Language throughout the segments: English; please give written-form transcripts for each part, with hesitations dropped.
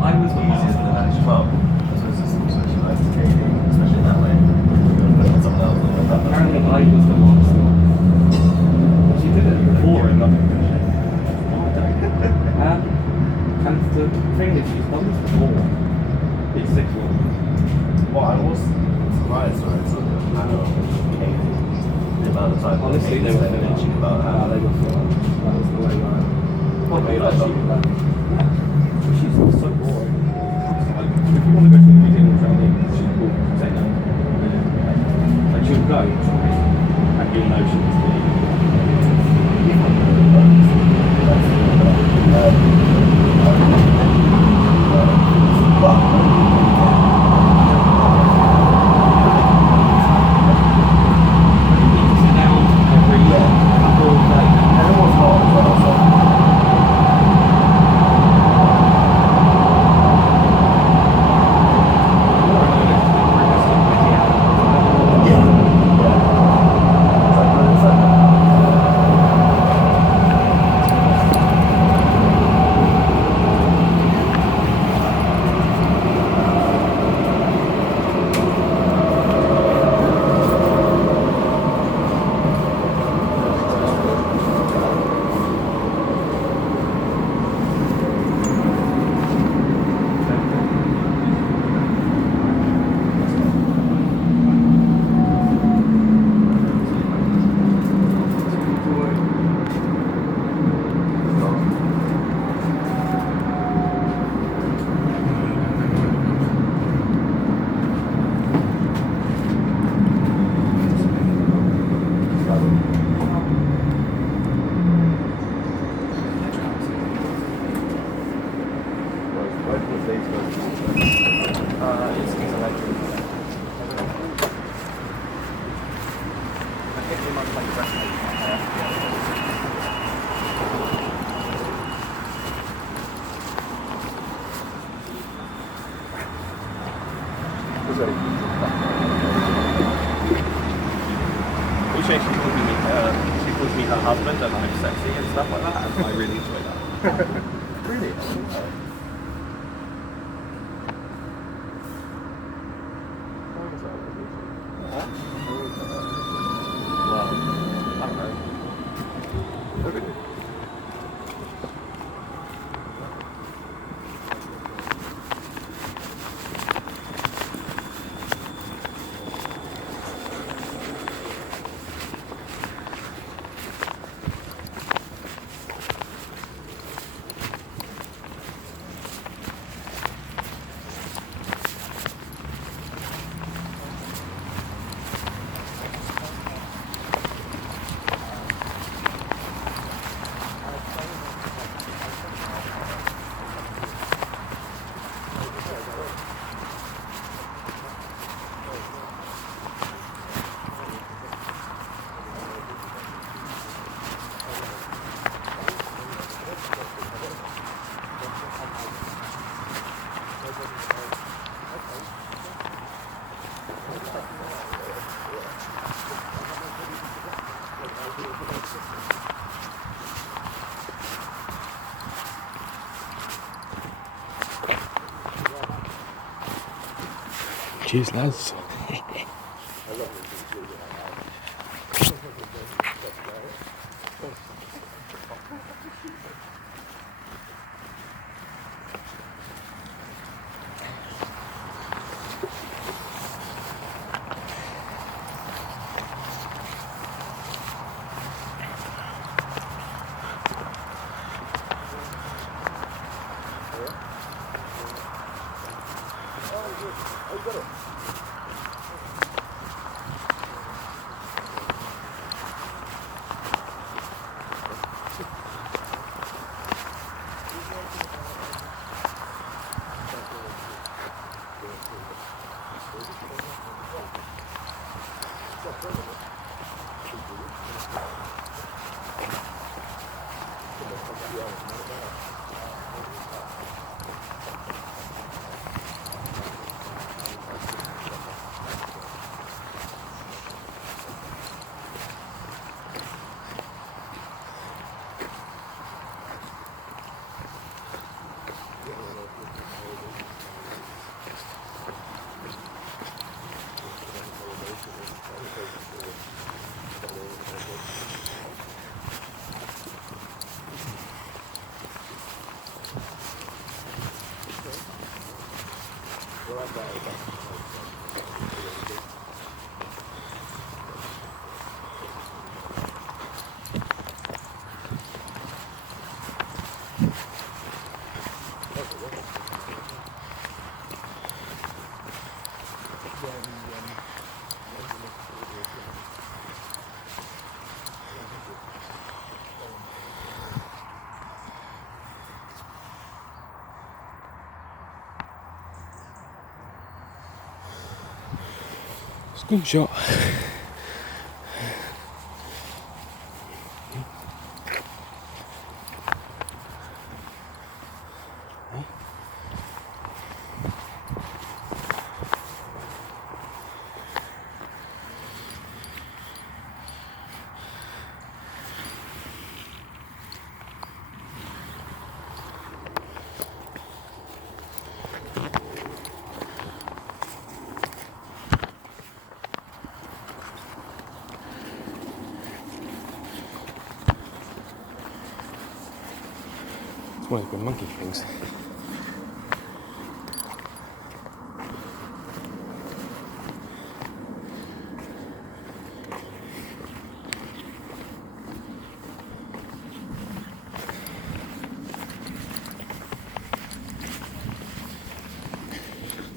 I was the Easier master. than actually, well, I suppose it's socialised to dating, especially in that way. But on someone else, like that. Apparently I was the master. She did it before and nothing. And the thing is, she's done this before. It's 6 months. Well, I was surprised when I saw the panel came the amount of time Honestly, they were mentioning about how they were fun. That was the way I. What made that she that. Yeah. She's so boring. Like, if you want to go to the museum or something, she will say no. Like, she'll go, and you'll know she was the. She calls me her husband and I'm sexy and stuff like that, and I really enjoy that. really. Well, I don't know. Cheers, lads. Good shot. One of the monkey things.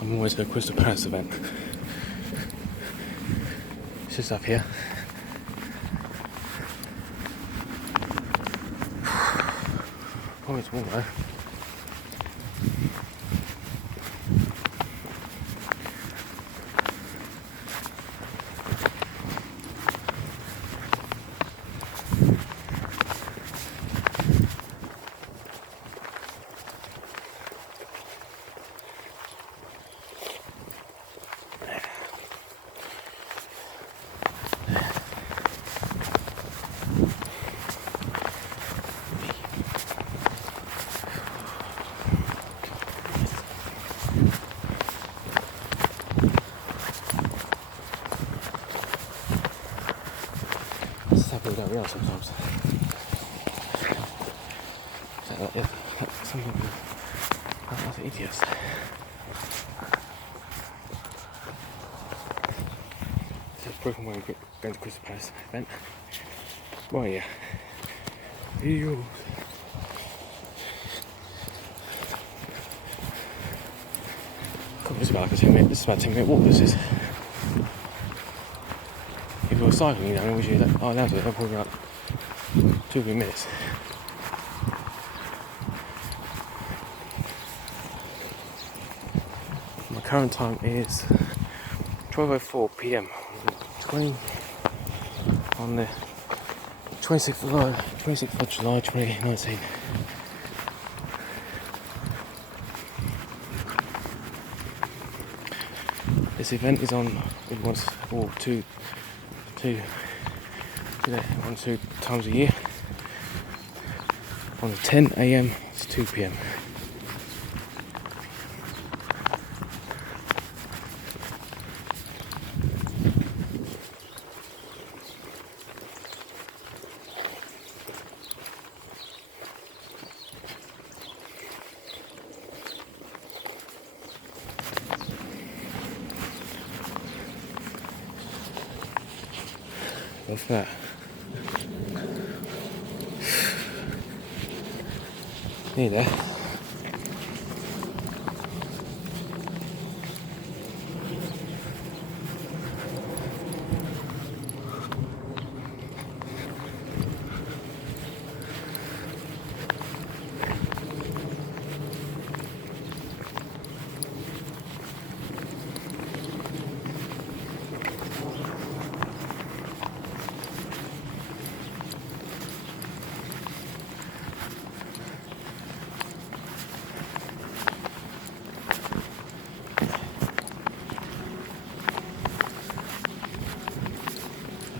I'm always at a Crystal Palace event. It's just up here. Oh, it's warm though. Down the other sometimes. Yeah, some people are idiots. This is broken when we're going to Crystal Palace event. Well, yeah. You. This is about like a 10-minute. This is about a 10-minute walk. This is. If you're cycling, you know, which is like, oh, now to it, I'm probably like 2 or 3 minutes. My current time is 12:04 PM on the 26th of July 2019. This event is on once or two times a year, on the 10 AM to 2 PM. What's that? Near there.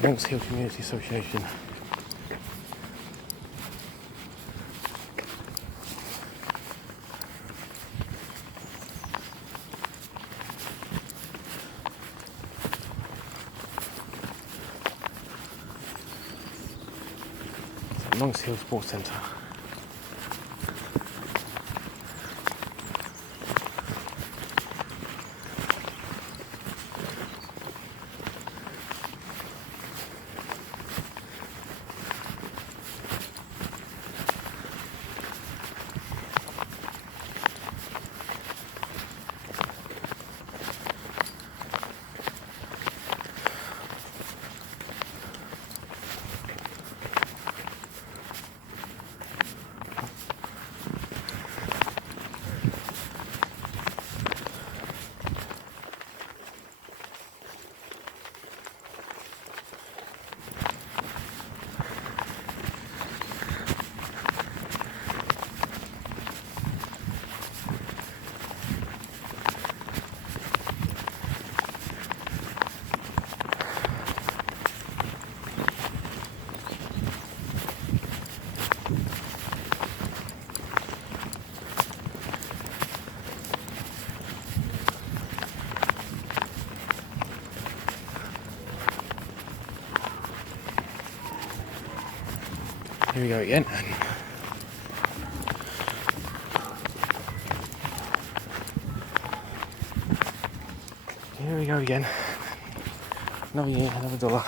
Monks Hill Community Association. It's at Monks Hill Sports Centre. Here we go again. Here we go again. Another year, another dollar.